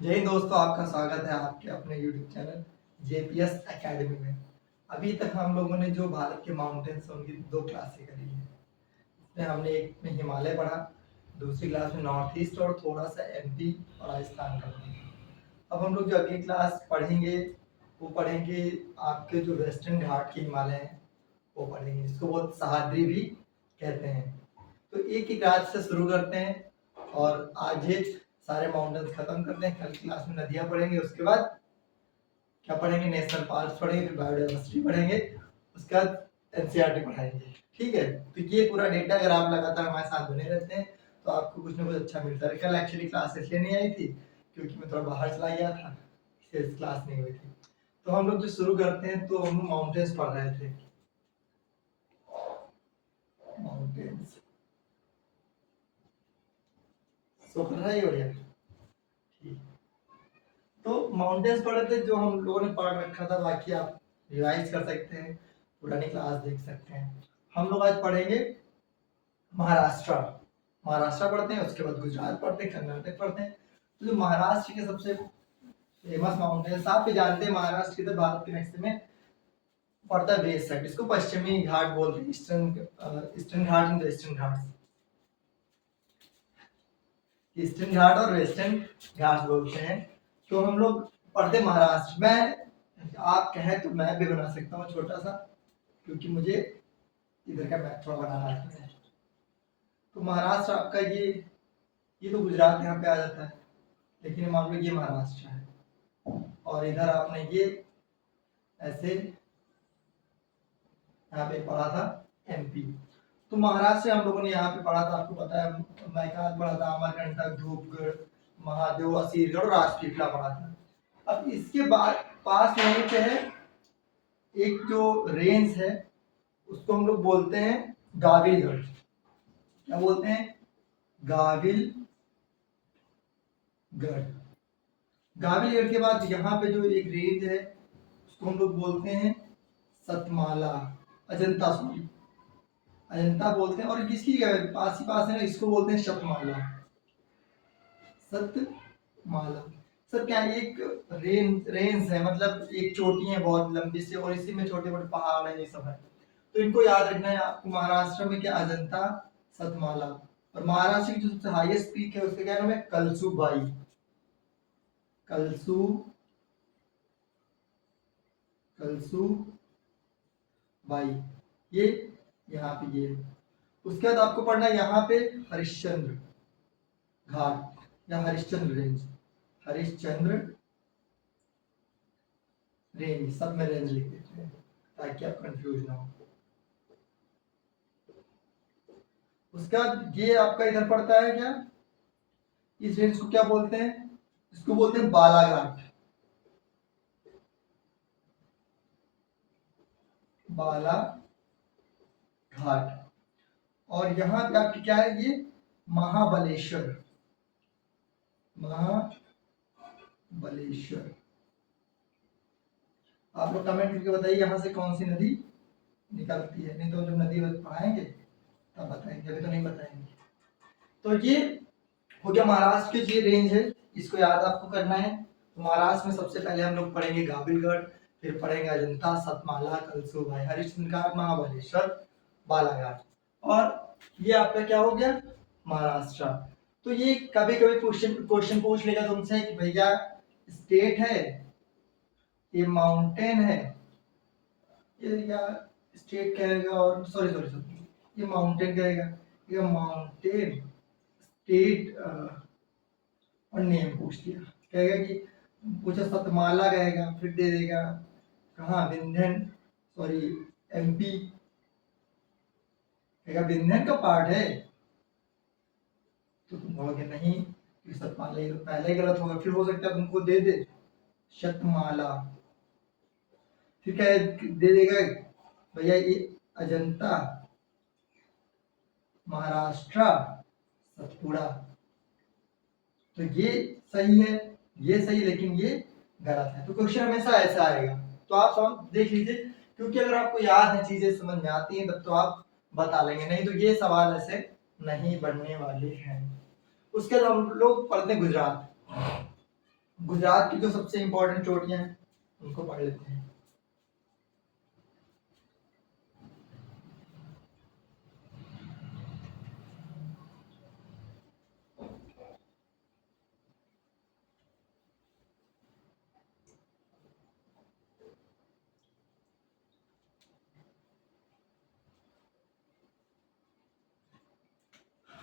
जय हिंद दोस्तों, आपका स्वागत है आपके अपने YouTube चैनल JPS एकेडमी में। अभी तक हम लोगों ने जो भारत के माउंटेन्स उनकी दो क्लासें करी है। इसमें हमने एक में हिमालय पढ़ा, दूसरी क्लास में नॉर्थ ईस्ट और थोड़ा सा MP और राजस्थान का पढ़ा। अब हम लोग जो अगली क्लास पढ़ेंगे वो पढ़ेंगे आपके जो वेस्टर्न घाट के हिमालय हैं वो पढ़ेंगे। इसको बहुत सह्याद्री भी कहते हैं। तो एक ही क्लास से शुरू करते हैं और आज ये सारे माउंटेन्स खत्म करते हैं। कल क्लास में नदियां पढ़ेंगे, उसके बाद क्या पढ़ेंगे, नेशनल पार्क पढ़ेंगे, फिर बायोडाइवर्सिटी पढ़ेंगे, उसके बाद NCERT पढ़ाएंगे। ठीक है, तो ये पूरा डेटा अगर आप लगातार हमारे साथ बने रहते हैं तो आपको कुछ ना कुछ अच्छा मिलता है। कल एक्चुअली क्लास इसलिए नहीं आई थी क्योंकि मैं थोड़ा बाहर चला गया था, इसलिए क्लास नहीं हुई थी। तो हम लोग जो शुरू करते हैं तो हम माउंटेन्स पढ़ रहे थे। माउंटेन्स सो कर रहा है ये बढ़िया। ठीक, तो माउंटेन्स पढ़े थे जो हम लोगों ने पढ़ रखा था, बाकी आप रिवाइज कर सकते हैं, पुरानी क्लास देख सकते हैं। हम लोग आज पढ़ेंगे महाराष्ट्र। महाराष्ट्र पढ़ते हैं, उसके बाद गुजरात पढ़ते हैं, कर्नाटक पढ़ते हैं। तो जो महाराष्ट्र के सबसे फेमस माउंटेन्स आप भी जानते हैं, महाराष्ट्र किधर भारत के नेक्स्ट में पड़ता है, वेस्ट साइड। इसको पश्चिमी घाट बोलते हैं, eastern Ghat and western Ghat. Eastern Ghat और वेस्टर्न घाट बोलते हैं। तो हम लोग पढ़ते महाराष्ट्र में। आप कहें तो मैप भी बना सकता हूँ छोटा सा, क्योंकि मुझे इधर का मैप थोड़ा बनाना आता है। तो महाराष्ट्र आपका ये तो गुजरात यहाँ पे आ जाता है, लेकिन मान लो ये महाराष्ट्र है और इधर आपने ये ऐसे यहाँ पे पढ़ा था MP। तो महाराष्ट्र हम लोगों ने यहाँ पे पढ़ा था, आपको पता है मैकान पढ़ा था, अमरकंटक, धूपगढ़, महादेव, असीरगढ़ और राजपीपला पढ़ा था। अब इसके बाद पास यहीं पे है एक जो रेंज है, उसको हम लोग बोलते हैं गाविलगढ़। क्या बोलते हैं? गाविलगढ़। गाविलगढ़ के बाद यहाँ पे जो एक रेंज है उसको हम लोग बोलते हैं सतमाला, अजंता, सॉरी अजंता बोलते हैं। और किसकी पास ही पास है ना, इसको बोलते हैं शतमाला, सतमाला। सर क्या एक रेंज है, मतलब एक चोटी है बहुत लंबी से और इसी में छोटे छोटे पहाड़ है, ये सब है। तो इनको याद रखना है आपको। महाराष्ट्र में क्या, अजंता, सतमाला। और महाराष्ट्र की जो सबसे हाईएस्ट पीक है उसका क्या नाम है, कलसुबाई। कलसू कलसूबाई, ये यहाँ पे ये। उसके बाद आपको पढ़ना है यहाँ पे हरिश्चंद्र घाट या हरिश्चंद्र रेंज। हरिश्चंद्र रेंज, सब में रेंज लिख देते हैं ताकि आप कंफ्यूज ना हो। उसके बाद ये आपका इधर पड़ता है क्या, इस रेंज को क्या बोलते हैं, इसको बोलते हैं बालाघाट। बालाघाट। और यहाँ पे आपकी क्या है, ये महाबलेश्वर। महाबलेश्वर। आप लोग कमेंट करके बताइए यहाँ से कौन सी नदी निकलती है, नहीं तो जब नदी पढ़ाएंगे तब बताएंगे, अभी तो नहीं बताएंगे। तो ये हो गया महाराष्ट्र की ये रेंज है, इसको याद आपको करना है। तो महाराष्ट्र में सबसे पहले हम लोग पढ़ेंगे गाविलगढ़, फिर पढ़ेंगे अजंता, सतमाला, कलसूबाई, हरिश्चंद्र घाट, महाबलेश्वर, बालाघाट। और ये आपका क्या हो गया, महाराष्ट्र। तो ये कभी कभी क्वेश्चन पूछ लेगा तुमसे कि भैया स्टेट है, ये माउंटेन है, ये क्या स्टेट कहेगा, और सॉरी सॉरी सॉरी ये माउंटेन कहेगा, ये माउंटेन स्टेट और नेम पूछ लिया, कहेगा कि पूछा सतमाला कहेगा, फिर दे देगा कहाँ, विंध्यन, सॉरी MP, कहेगा विंध्यन का पार्ट है। तो तुम कहोगे नहीं, सतमाला ये तो पहले ही गलत होगा, फिर हो सकता है तुमको दे दे शतमाला। फिर क्या दे देगा भैया, ये अजंता, महाराष्ट्र, सतपुड़ा। तो ये सही है, ये सही, लेकिन ये गलत है। तो क्वेश्चन हमेशा ऐसा आएगा, तो आप समझ देख लीजिए, क्योंकि अगर आपको याद है, चीजें समझ में आती हैं, तब तो आप बता लेंगे, नहीं तो ये सवाल ऐसे नहीं बनने वाले हैं। उसके बाद हम लोग पढ़ते हैं गुजरात। गुजरात की जो सबसे इंपॉर्टेंट चोटियां हैं उनको पढ़ लेते हैं।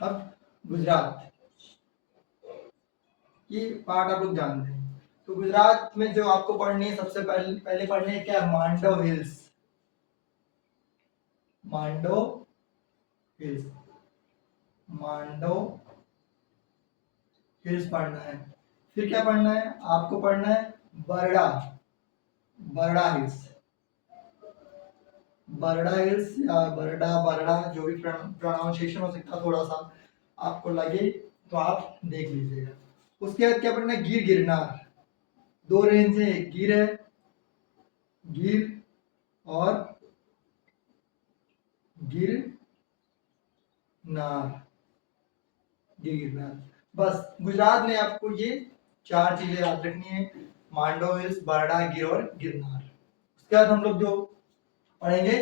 अब गुजरात ये पार्ट आप लोग जानते हैं। तो गुजरात में जो आपको पढ़नी है सबसे पहले पहले पढ़नी है क्या, मांडो हिल्स। मांडो हिल्स, मांडो हिल्स पढ़ना है। फिर क्या पढ़ना है आपको, पढ़ना है बरड़ा, बरड़ा हिल्स। बरड़ा हिल्स या बरड़ा बरड़ा जो भी प्रोनाउंसिएशन हो सकता है, थोड़ा सा आपको लगे तो आप देख लीजिएगा। उसके बाद क्या पढ़ना है, गिर गिरनार। दो रेंज है, एक गिर है, गिर और गिरनार, गिर गिरनार। बस गुजरात में आपको ये चार चीजें याद रखनी है, मांडो हिल्स, बरड़ा, गिर और गिरनार। उसके बाद हम लोग जो पढ़ेंगे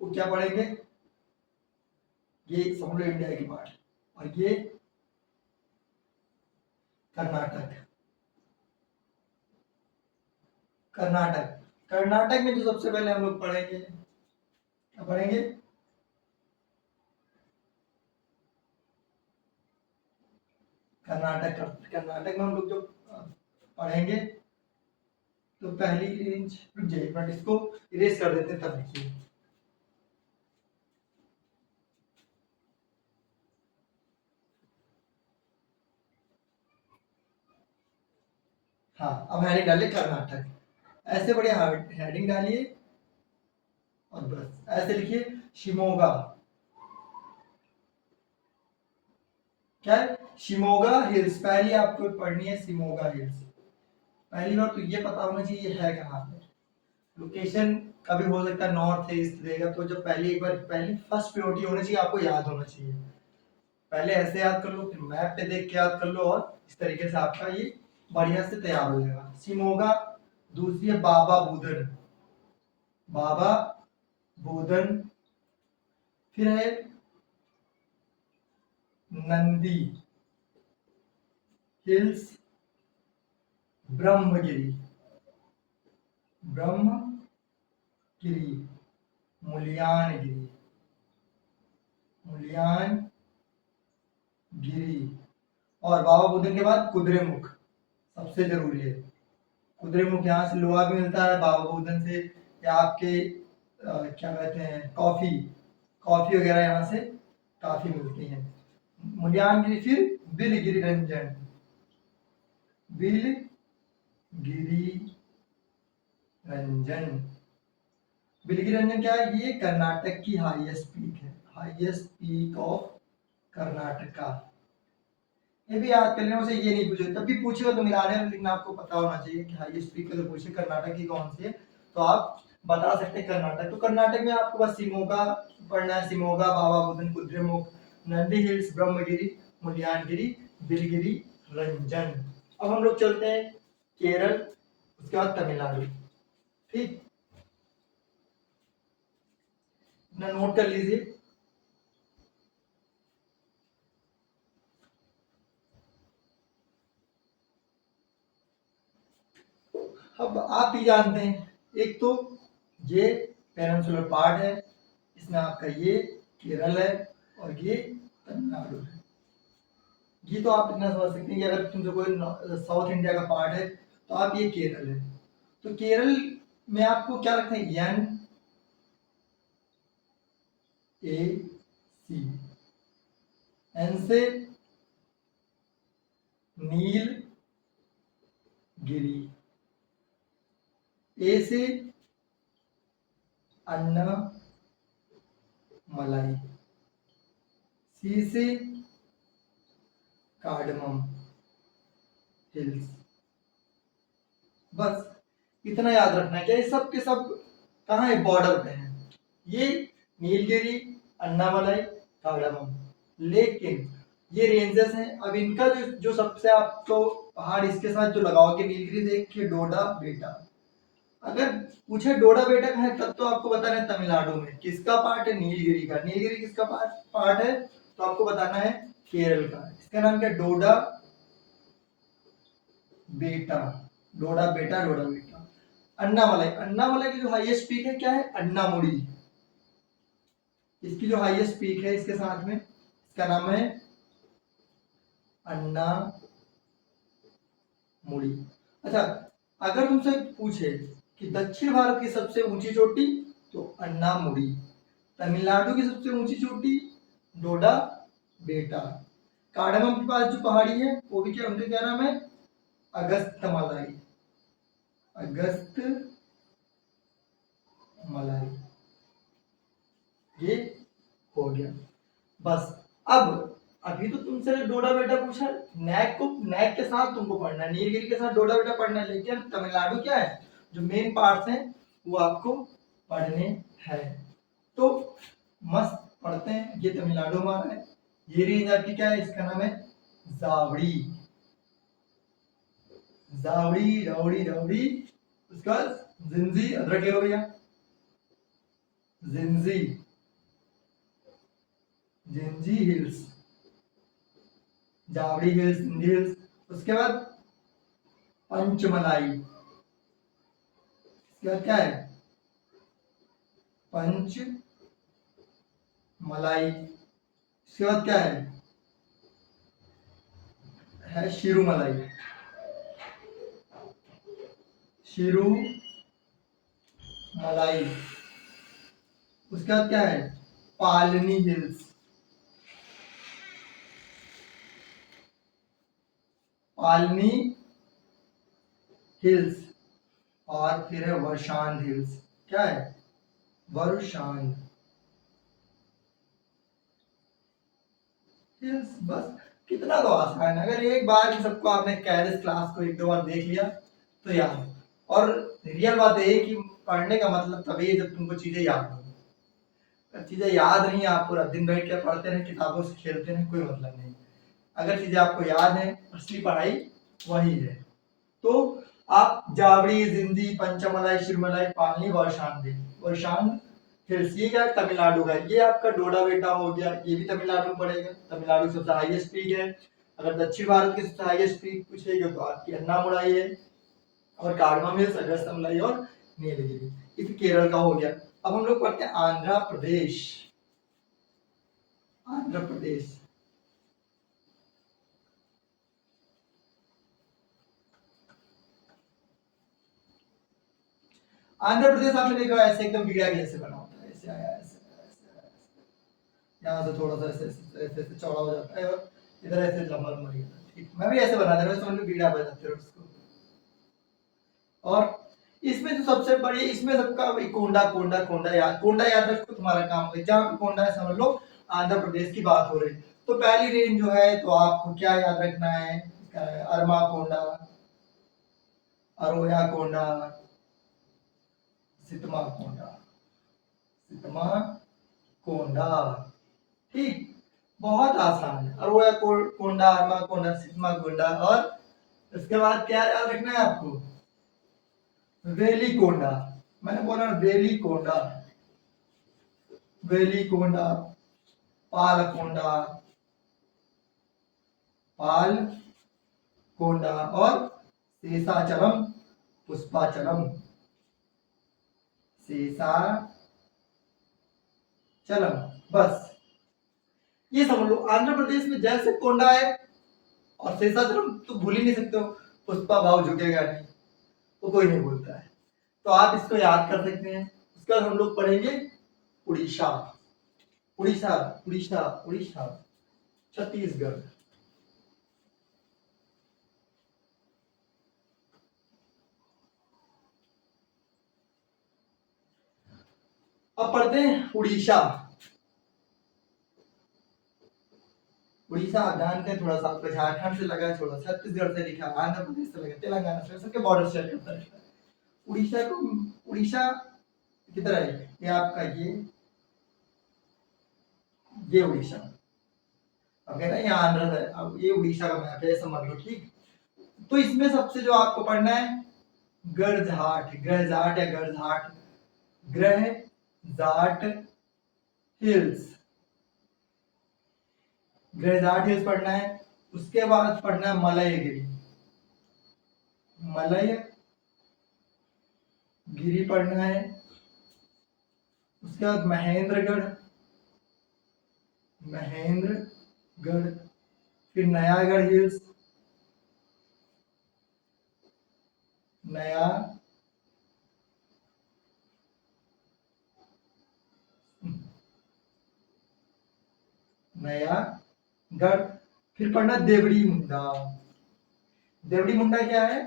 वो क्या पढ़ेंगे, ये समझ लो इंडिया की पार्ट, और ये कर्नाटक। कर्नाटक, कर्नाटक में जो सबसे पहले हम लोग पढ़ेंगे, क्या पढ़ेंगे, कर्नाटक। कर्नाटक में हम लोग जो पढ़ेंगे, तो पहली रेंज, रुक जाइए एक मिनट, इसको इरेज कर देते हैं तब देखिए। हाँ, अब हेडिंग डालिए कर्नाटक, ऐसे बढ़िया हेडिंग डालिए और बस ऐसे लिखिए शिमोगा। क्या है, शिमोगा हिल्स। पहली आपको पढ़नी है शिमोगा हिल्स। पहली बार तो ये पता होना चाहिए है कहाँ पे, लोकेशन का भी हो सकता है नॉर्थ ईस्ट देगा, तो जब पहली एक बार पहली फर्स्ट प्रायोरिटी होनी चाहिए, आपको याद होना चाहिए। पहले ऐसे याद कर लो, फिर मैप पे देख के याद कर लो, और इस तरीके से आपका ये बढ़िया से तैयार हो जाएगा। शिमोगा। दूसरी है बाबा बुदन, बाबा बुदन। फिर है नंदी हिल्स, ब्रह्मगिरी, ब्रह्मगिरी, मुलियानगिरी, मुलियानगिरी। और बाबा बुदन के बाद कुद्रेमुख, सबसे जरूरी है। कुद्रेमुख यहाँ से लोहा भी मिलता है, बाबा बुदन से या आपके क्या कहते हैं, कॉफी, कॉफी वगैरह यहाँ से काफी मिलती है। मुलियानगिरी, फिर बिलगिरी रंजन, बिलगिरी रंजन। बिलगिरी रंजन क्या है, ये कर्नाटक की हाईएस्ट पीक है, हाईएस्ट पीक ऑफ कर्नाटका। ये भी याद करने से ये नहीं पूछे, तब भी पूछेगा तो मिलाने में लिखना आपको पता होना चाहिए कि हाईएस्ट पीक अगर पूछे कर्नाटक की कौन सी है तो आप बता सकते हैं कर्नाटक। तो कर्नाटक में आपको बस शिमोगा पढ़ना है, शिमोगा, बाबा बुदन, कुद्रेमुख, नंदी हिल्स, ब्रह्मगिरी, मुलियानगिरी, बिलगिरी रंजन। अब हम लोग चलते हैं केरल, उसके बाद तमिलनाडु। ठीक, अपना नोट कर लीजिए। अब आप ही जानते हैं, एक तो ये पेनिनसुलर पार्ट है, इसमें आपका ये केरल है और ये तमिलनाडु है। ये तो आप इतना समझ सकते हैं कि अगर तुमसे कोई साउथ इंडिया का पार्ट है तो आप ये केरल है। तो केरल में आपको क्या रखना है, एन ए सी, एन से नील गिरी, ए से अन्ना मलाई, सी से कार्डमम हिल्स। बस इतना याद रखना है। क्या ये सब के सब कहाँ है, बॉर्डर पे है। ये नीलगिरी, अन्नामलाई, कार्डमम, लेकिन ये रेंजेस हैं। अब इनका जो जो सबसे आपको पहाड़ इसके साथ जो लगाओ कि नीलगिरी देख के डोडा बेटा। अगर पूछे डोडा बेटा का है तब तो आपको बताना है तमिलनाडु में किसका पार्ट है, नीलगिरी का। नीलगिरी किसका पार्ट है तो आपको बताना है केरल का। इसका नाम क्या, डोडा बेटा। डोडा बेटा, डोडा बेटा। अन्नामलाई, अन्नामलाई की जो हाईएस्ट पीक है क्या है, अन्नामुड़ी। इसकी जो हाईएस्ट पीक है इसके साथ में इसका नाम है अन्ना मुड़ी। अच्छा, अगर तुमसे पूछे कि दक्षिण भारत की सबसे ऊंची चोटी तो अन्ना मुड़ी। तमिलनाडु की सबसे ऊंची चोटी डोडा बेटा। कार्डमम के पास जो पहाड़ी है वो भी क्या, उनका क्या नाम है, अगस्त मलाई। अगस्त मलाई, ये हो गया। बस अब अभी तो तुमसे डोडा बेटा पूछा, नैक को नैक के साथ तुमको पढ़ना है, नीलगिरी के साथ डोडा बेटा पढ़ना है, लेकिन तमिलनाडु क्या है जो मेन पार्ट्स हैं वो आपको पढ़ने हैं। तो मस्त पढ़ते हैं। ये तमिलनाडु हमारा है, ये रेंज आपकी क्या है, इसका नाम है जावड़ी। Jawali rowdy rowdy. उसके बाद जिंजी, अदरक ले लो भैया, Gingee, Gingee hills, Javadi hills, Gingee hills. उसके बाद पंचमलाई, इसके बाद क्या है, पंच मलाई। इसके बाद क्या है शिरुमलाई, शिरु मलाई। उसके बाद क्या है, पालनी हिल्स, पालनी हिल्स। और फिर है वर्षांध हिल्स, क्या है, वर्षांध हिल्स। बस कितना तो आसान है, अगर एक बार सबको आपने कैरिस क्लास को एक दो बार देख लिया तो याद। और रियल बात है कि पढ़ने का मतलब तभी है जब तुमको चीजें याद हो। चीजें याद नहीं, आप पूरा दिन बैठ के पढ़ते रहे, किताबों से खेलते रहे, कोई मतलब नहीं। अगर चीजें आपको याद है, असली पढ़ाई वही है। तो आप जावड़ी, जिंदी, पंचमलाई, शिरमलाई, पालनी, वर्षांध, वर्षांध हिल्स, ये क्या है तमिलनाडु का। ये आपका डोडा बेटा हो गया, ये भी तमिलनाडु में पड़ेगा। तमिलनाडु की सबसे हाईएस्ट पीक है। अगर दक्षिण भारत की सबसे हाईएस्ट पीक पूछेगी तो आपकी अन्नामुलाई है, और कार्डमम हिल्स, अगस्त्यमुलाई और नीलगिरी। ये तो केरल का हो गया। अब हम लोग पढ़ते हैं आंध्र प्रदेश। आंध्र प्रदेश, आंध्र प्रदेश आपने देखा ऐसे एकदम वीडियो के जैसे बना होता है, ऐसे आया, ऐसे यहाँ से थोड़ा सा ऐसे ऐसे ऐसे ऐसे चौड़ा हो जाता है और इधर ऐसे लंबा लंबा गिरता है। ठीक, मैं भी ऐसे बना दे रहा हूँ, समझ लो वीडियो बनाते रहो उसको। और इसमें जो सबसे बड़ी, इसमें सबका भाई कोंडा, कोंडा कोंडा याद, कोंडा याद रखो, तुम्हारा काम है। जहाँ पे कोंडा है समझ लो आंध्र प्रदेश की बात हो रही। तो पहली रेंज जो है तो आपको क्या याद रखना है, अरमा कोंडा, अरोया कोंडा, सितमा कोंडा, सितमा कोंडा। ठीक, बहुत आसान है। अरोया कोंडा, अरमा कोंडा, सितमा कोंडा। और उसके बाद क्या याद रखना है आपको, वेली कोंडा। मैंने बोला वेली कोंडा, वेली कोंडा, पाल कोंडा, पाल कोंडा और शेषाचलम, पुष्पाचलम, शेषाचलम। बस ये समझ लो आंध्र प्रदेश में जैसे कोंडा है और शेषाचलम तो भूल ही नहीं सकते हो। पुष्पा भाव झुकेगा नहीं, वो कोई नहीं बोलता है, तो आप इसको याद कर सकते हैं। उसके बाद हम लोग पढ़ेंगे उड़ीसा, उड़ीसा, उड़ीसा, उड़ीसा, छत्तीसगढ़। अब पढ़ते हैं उड़ीसा। उड़ीसा आप जानते हैं, थोड़ा सा आपका झारखंड से लगा है, थोड़ा छत्तीसगढ़ से लिखा, आंध्र प्रदेश से लगा, तेलंगाना से, सबके बॉर्डर शेयर करता है। उड़ीसा को, उड़ीसा किधर है, ये आपका ये उड़ीसा। अब कहना ये आंध्र है, अब ये उड़ीसा का मैप है, समझ लो। ठीक, तो इसमें सबसे जो आपको पढ़ना है ग्रहजाट, ग्रहजाट या ग्रहजाट, ग्रहजाट हिल्स, ग्रहजाट हिल्स पढ़ना है। उसके बाद पढ़ना है मलयगिरी, मलयगिरी पढ़ना है। उसके बाद महेंद्रगढ़, महेंद्रगढ़, फिर नयागढ़ हिल्स, नया नयागढ़, फिर पढ़ना देवड़ी मुंडा। देवड़ी मुंडा क्या है?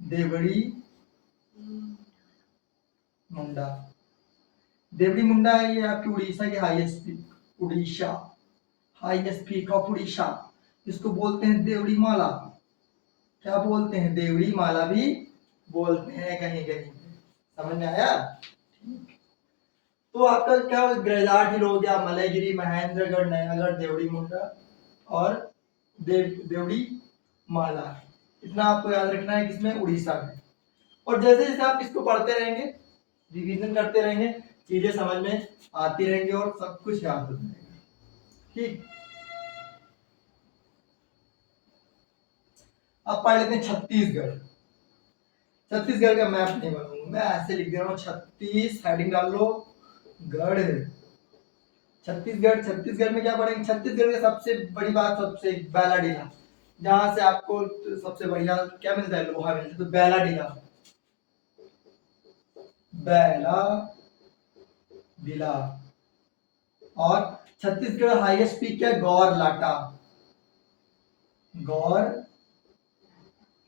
देवड़ी मुंडा, देवड़ी मुंडा है ये आपकी उड़ीसा की highest peak, Orissa highest peak of Orissa. इसको बोलते हैं देवड़ी माला। क्या बोलते हैं? देवड़ी माला भी बोलते हैं कहीं कहीं। समझ में आया? तो आपका क्या ग्रहजाट हिल हो गया, मलयगिरी, महेंद्रगढ़, नयागढ़, देवड़ी मुंडा और देवड़ी माला। इतना आपको याद रखना है किसमें? उड़ीसा में। और जैसे जैसे आप इसको पढ़ते रहेंगे, रिवीजन करते रहेंगे, चीजें समझ में आती रहेंगी और सब कुछ याद हो जाएगा। ठीक, अब पढ़ लेते हैं छत्तीसगढ़। छत्तीसगढ़ का मैप नहीं बनाऊंगा मैं, ऐसे लिख दे रहा हूँ 36, हेडिंग डाल लो गढ़। छत्तीसगढ़, छत्तीसगढ़ में क्या पढ़ेंगे? छत्तीसगढ़ की सबसे बड़ी बात, सबसे बैलाडीला, जहां से आपको सबसे बढ़िया क्या मिलता है? लोहा मिलता है। तो बैलाडीला, बैलाडीला। और छत्तीसगढ़ हाईएस्ट पीक क्या? गौर लाटा, गौर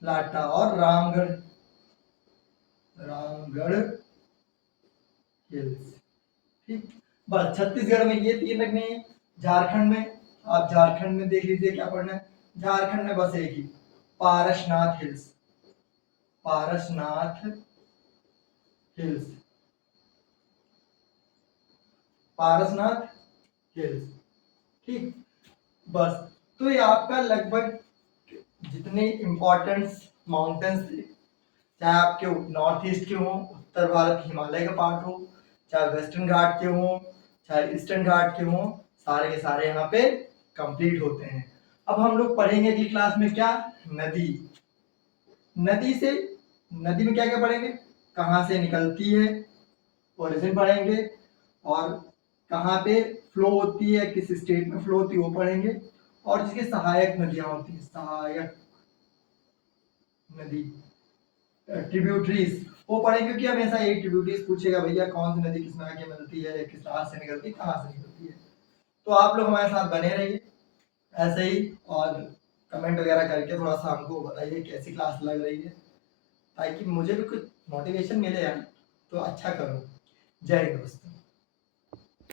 लाटा। और रामगढ़, रामगढ़ हिल्स। ठीक, बस छत्तीसगढ़ में ये तीन रखने हैं। झारखंड में, आप झारखंड में देख लीजिए क्या पढ़ना है। झारखंड में बस एक ही, Parasnath hills, Parasnath hills, Parasnath hills. ठीक, बस। तो ये आपका लगभग जितने इंपॉर्टेंट माउंटेन्स थे, चाहे आपके नॉर्थ ईस्ट के हों, उत्तर भारत हिमालय का पार्ट हो, चाहे वेस्टर्न घाट के हों, चाहे ईस्टर्न घाट के हों, सारे के सारे यहाँ पे कंप्लीट होते हैं। अब हम लोग पढ़ेंगे अगली क्लास में क्या? नदी। नदी से, नदी में क्या क्या पढ़ेंगे? कहाँ से निकलती है, ओरिजिन पढ़ेंगे, और कहाँ पे फ्लो होती है, किस स्टेट में फ्लो होती है वो पढ़ेंगे, और जिसकी सहायक नदियां होती हैं, सहायक नदी, ट्रिब्यूटरीज वो पढ़ेंगे। क्योंकि हमेशा एक ट्रिब्यूटरीज पूछेगा, भैया कौन सी नदी किस में आके मिलती है, किस राह से निकलती है, कहाँ से निकलती है। तो आप लोग हमारे साथ बने रहिए ऐसे ही, और कमेंट वगैरह करके थोड़ा सा हमको बताइए कैसी क्लास लग रही है, ताकि मुझे भी कुछ मोटिवेशन मिले यार, तो अच्छा करो। जय हिंद दोस्तों।